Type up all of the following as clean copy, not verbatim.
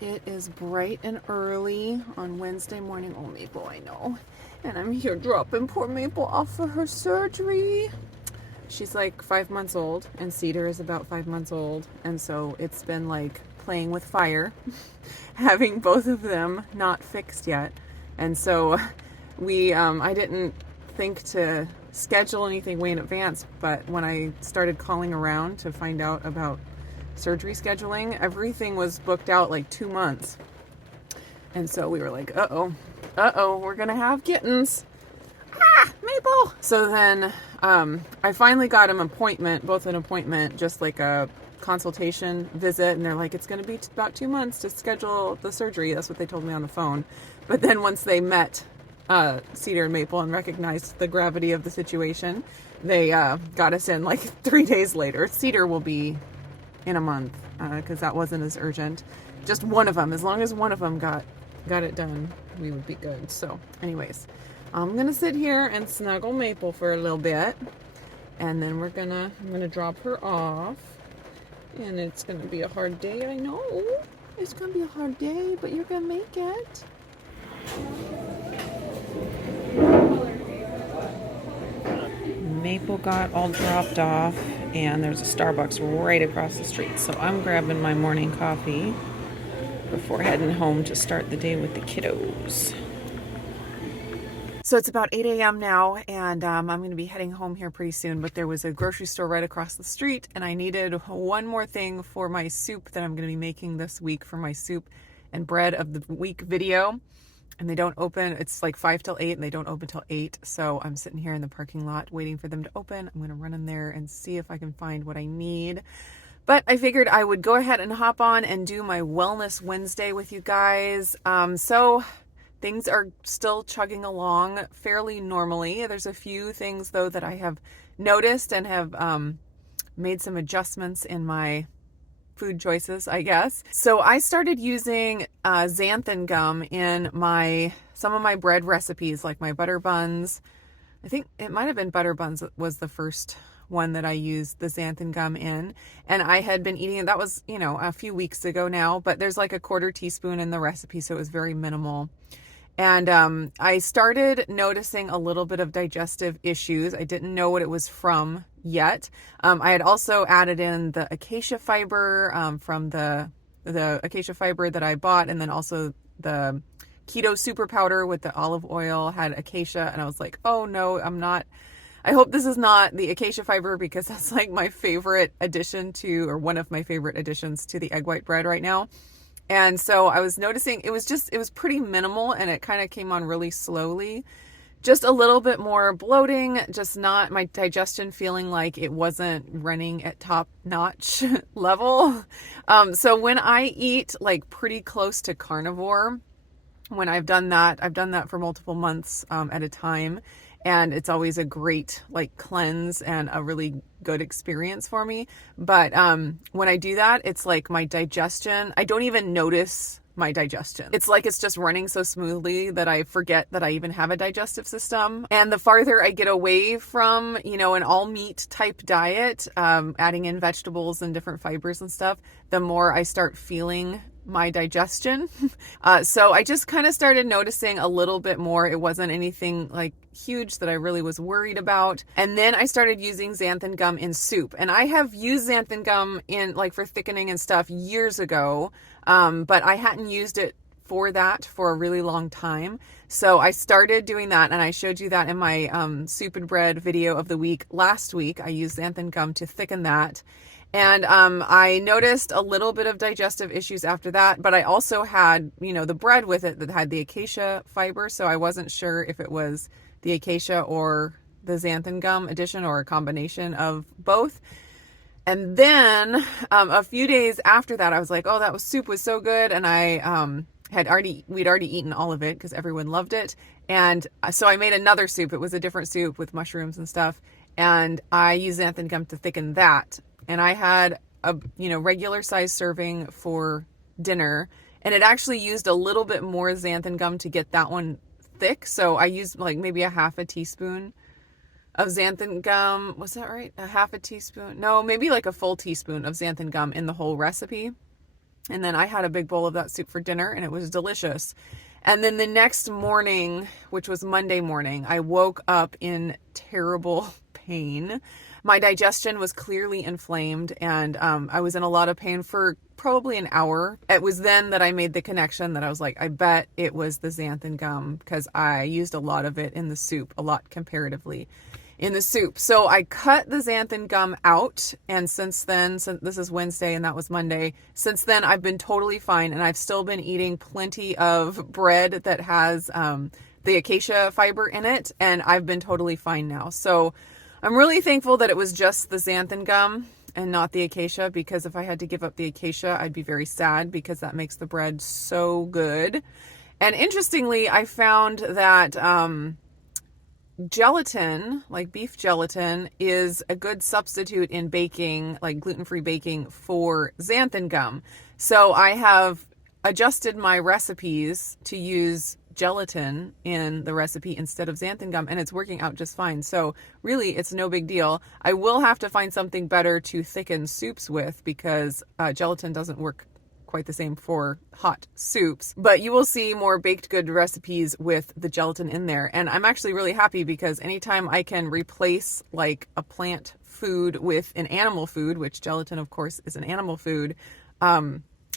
It is bright and early on Wednesday morning. Oh, Maple, I know. And I'm here dropping poor Maple off for her surgery. She's like 5 months old, and Cedar is about 5 months old. And so it's been like playing with fire, having both of them not fixed yet. And so I didn't think to schedule anything way in advance, but when I started calling around to find out about surgery scheduling, everything was booked out like 2 months. And so we were like, uh-oh, we're gonna have kittens. Maple! So then I finally got an appointment, just like a consultation visit, and they're like, it's gonna be about 2 months to schedule the surgery. That's what they told me on the phone. But then once they met Cedar and Maple and recognized the gravity of the situation, they got us in like 3 days later. Cedar will be in a month because that wasn't as urgent. Just one of them, as long as one of them got it done, we would be good. So anyways, I'm gonna sit here and snuggle Maple for a little bit, and then I'm gonna drop her off. And it's gonna be a hard day, I know. It's gonna be a hard day, but you're gonna make it. Maple got all dropped off, and there's a Starbucks right across the street. So I'm grabbing my morning coffee before heading home to start the day with the kiddos. So it's about 8 a.m. now, and I'm going to be heading home here pretty soon, but there was a grocery store right across the street, and I needed one more thing for my soup that I'm going to be making this week for my soup and bread of the week video. And they don't open, it's like 5 till 8, and they don't open till 8. So I'm sitting here in the parking lot waiting for them to open. I'm going to run in there and see if I can find what I need. But I figured I would go ahead and hop on and do my Wellness Wednesday with you guys. So things are still chugging along fairly normally. There's a few things, though, that I have noticed and have made some adjustments in my food choices, I guess. So I started using xanthan gum in some of my bread recipes, like my butter buns. I think it might have been butter buns was the first one that I used the xanthan gum in. And I had been eating it. That was, a few weeks ago now, but there's like a 1/4 teaspoon in the recipe, so it was very minimal. And I started noticing a little bit of digestive issues. I didn't know what it was from yet. I had also added in the acacia fiber from the acacia fiber that I bought, and then also the keto super powder with the olive oil had acacia. And I was like, oh no, I hope this is not the acacia fiber, because that's like my favorite addition or one of my favorite additions to the egg white bread right now. And so I was noticing it was pretty minimal, and it kind of came on really slowly. Just a little bit more bloating, just not my digestion feeling like it wasn't running at top notch level. So when I eat like pretty close to carnivore, when I've done that for multiple months at a time. And it's always a great like cleanse and a really good experience for me. But when I do that, it's like my digestion, I don't even notice my digestion. It's like it's just running so smoothly that I forget that I even have a digestive system. And the farther I get away from, an all meat type diet, adding in vegetables and different fibers and stuff, the more I start feeling my digestion. So I just kind of started noticing a little bit more. It wasn't anything like huge that I really was worried about. And then I started using xanthan gum in soup. And I have used xanthan gum in like for thickening and stuff years ago. But I hadn't used it for that for a really long time. So I started doing that, and I showed you that in my soup and bread video of the week last week. I used xanthan gum to thicken that. And I noticed a little bit of digestive issues after that, but I also had, the bread with it that had the acacia fiber, so I wasn't sure if it was the acacia or the xanthan gum addition or a combination of both. And then a few days after that, I was like, oh, that soup was so good, and we'd already eaten all of it because everyone loved it. And so I made another soup. It was a different soup with mushrooms and stuff, and I used xanthan gum to thicken that. And I had a, regular size serving for dinner, and it actually used a little bit more xanthan gum to get that one thick. So I used like maybe a half a teaspoon of xanthan gum. Was that right? A half a teaspoon? No, maybe like a full teaspoon of xanthan gum in the whole recipe. And then I had a big bowl of that soup for dinner, and it was delicious. And then the next morning, which was Monday morning, I woke up in terrible pain. My digestion was clearly inflamed, and I was in a lot of pain for probably an hour. It was then that I made the connection that I was like, I bet it was the xanthan gum, because I used a lot of it in the soup, a lot comparatively in the soup. So I cut the xanthan gum out, and since then, since this is Wednesday and that was Monday, since then I've been totally fine, and I've still been eating plenty of bread that has the acacia fiber in it, and I've been totally fine now. So I'm really thankful that it was just the xanthan gum and not the acacia, because if I had to give up the acacia, I'd be very sad, because that makes the bread so good. And interestingly, I found that gelatin, like beef gelatin, is a good substitute in baking, like gluten-free baking, for xanthan gum. So I have adjusted my recipes to use gelatin in the recipe instead of xanthan gum, and it's working out just fine. So really, it's no big deal. I will have to find something better to thicken soups with, because gelatin doesn't work quite the same for hot soups, but you will see more baked good recipes with the gelatin in there. And I'm actually really happy, because anytime I can replace like a plant food with an animal food, which gelatin of course is an animal food,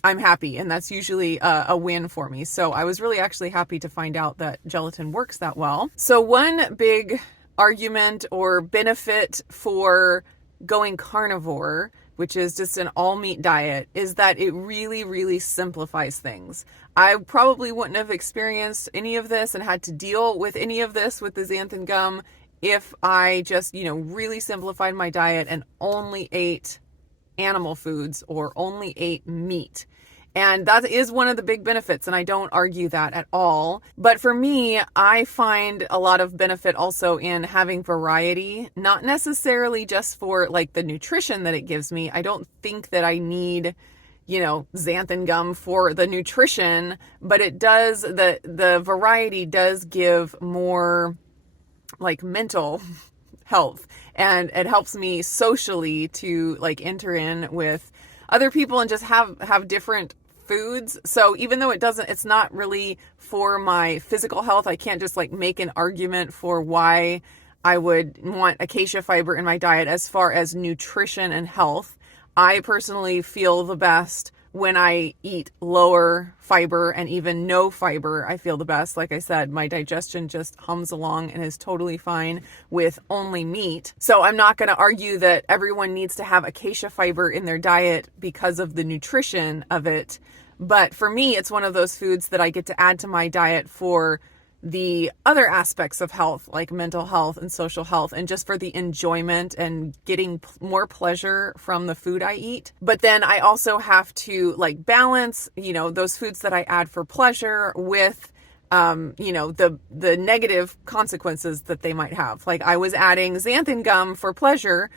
I'm happy, and that's usually a win for me. So I was really actually happy to find out that gelatin works that well. So one big argument or benefit for going carnivore, which is just an all meat diet, is that it really, really simplifies things. I probably wouldn't have experienced any of this and had to deal with any of this with the xanthan gum if I just, really simplified my diet and only ate animal foods or only ate meat. And that is one of the big benefits, and I don't argue that at all. But for me, I find a lot of benefit also in having variety, not necessarily just for like the nutrition that it gives me. I don't think that I need, xanthan gum for the nutrition, but it does, the variety does give more like mental health, and it helps me socially to like enter in with other people and just have different foods. So even though it's not really for my physical health, I can't just like make an argument for why I would want acacia fiber in my diet as far as nutrition and health. I personally feel the best when I eat lower fiber, and even no fiber, I feel the best. Like I said, my digestion just hums along and is totally fine with only meat. So I'm not going to argue that everyone needs to have acacia fiber in their diet because of the nutrition of it. But for me, it's one of those foods that I get to add to my diet for the other aspects of health, like mental health and social health, and just for the enjoyment and getting more pleasure from the food I eat. But then I also have to like balance, those foods that I add for pleasure with, the negative consequences that they might have. Like I was adding xanthan gum for pleasure,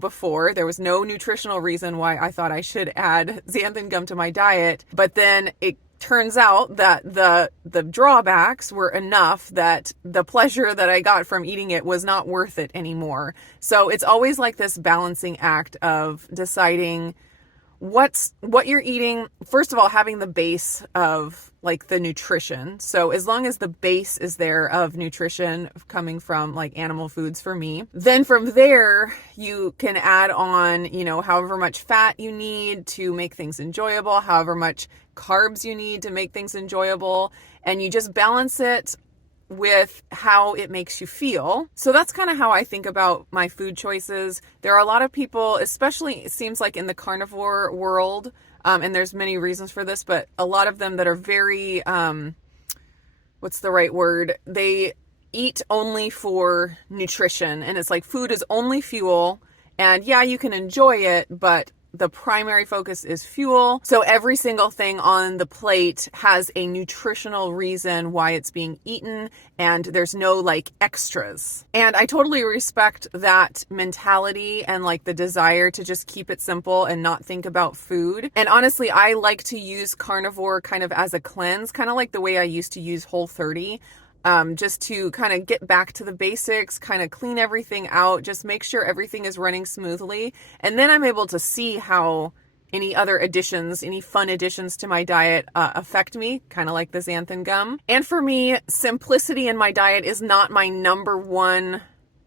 before. There was no nutritional reason why I thought I should add xanthan gum to my diet. But then it turns out that the drawbacks were enough that the pleasure that I got from eating it was not worth it anymore. So it's always like this balancing act of deciding what you're eating. First of all, having the base of like the nutrition. So as long as the base is there of nutrition coming from like animal foods for me, then from there you can add on, however much fat you need to make things enjoyable, however much carbs you need to make things enjoyable, and you just balance it with how it makes you feel. So that's kind of how I think about my food choices. There are a lot of people, especially it seems like in the carnivore world, and there's many reasons for this, but a lot of them that are very, what's the right word? They eat only for nutrition, and it's like food is only fuel, and yeah, you can enjoy it, but the primary focus is fuel. So every single thing on the plate has a nutritional reason why it's being eaten, and there's no like extras. And I totally respect that mentality and like the desire to just keep it simple and not think about food. And honestly, I like to use carnivore kind of as a cleanse, kind of like the way I used to use Whole30. Just to kind of get back to the basics, kind of clean everything out, just make sure everything is running smoothly. And then I'm able to see how any other additions, any fun additions to my diet affect me, kind of like the xanthan gum. And for me, simplicity in my diet is not my number one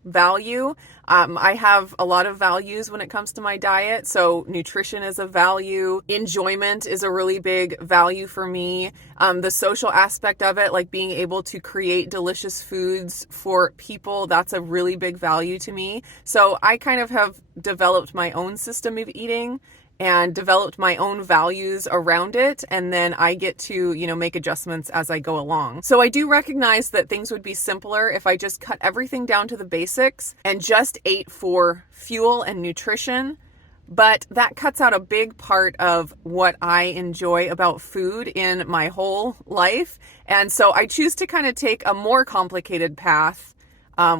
value. I have a lot of values when it comes to my diet. So nutrition is a value. Enjoyment is a really big value for me. The social aspect of it, like being able to create delicious foods for people, that's a really big value to me. So I kind of have developed my own system of eating and developed my own values around it. And then I get to, make adjustments as I go along. So I do recognize that things would be simpler if I just cut everything down to the basics and just ate for fuel and nutrition. But that cuts out a big part of what I enjoy about food in my whole life. And so I choose to kind of take a more complicated path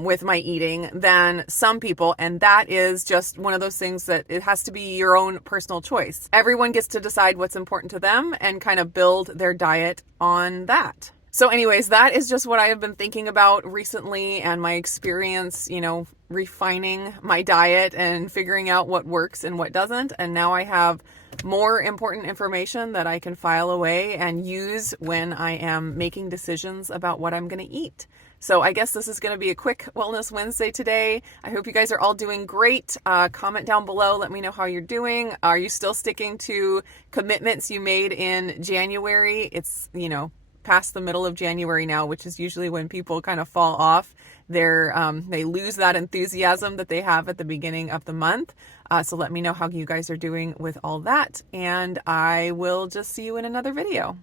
with my eating than some people. And that is just one of those things that it has to be your own personal choice. Everyone gets to decide what's important to them and kind of build their diet on that. So anyways, that is just what I have been thinking about recently and my experience, refining my diet and figuring out what works and what doesn't. And now I have more important information that I can file away and use when I am making decisions about what I'm going to eat. So I guess this is going to be a quick Wellness Wednesday today. I hope you guys are all doing great. Comment down below. Let me know how you're doing. Are you still sticking to commitments you made in January? It's, past the middle of January now, which is usually when people kind of fall off. They lose that enthusiasm that they have at the beginning of the month. So let me know how you guys are doing with all that. And I will just see you in another video.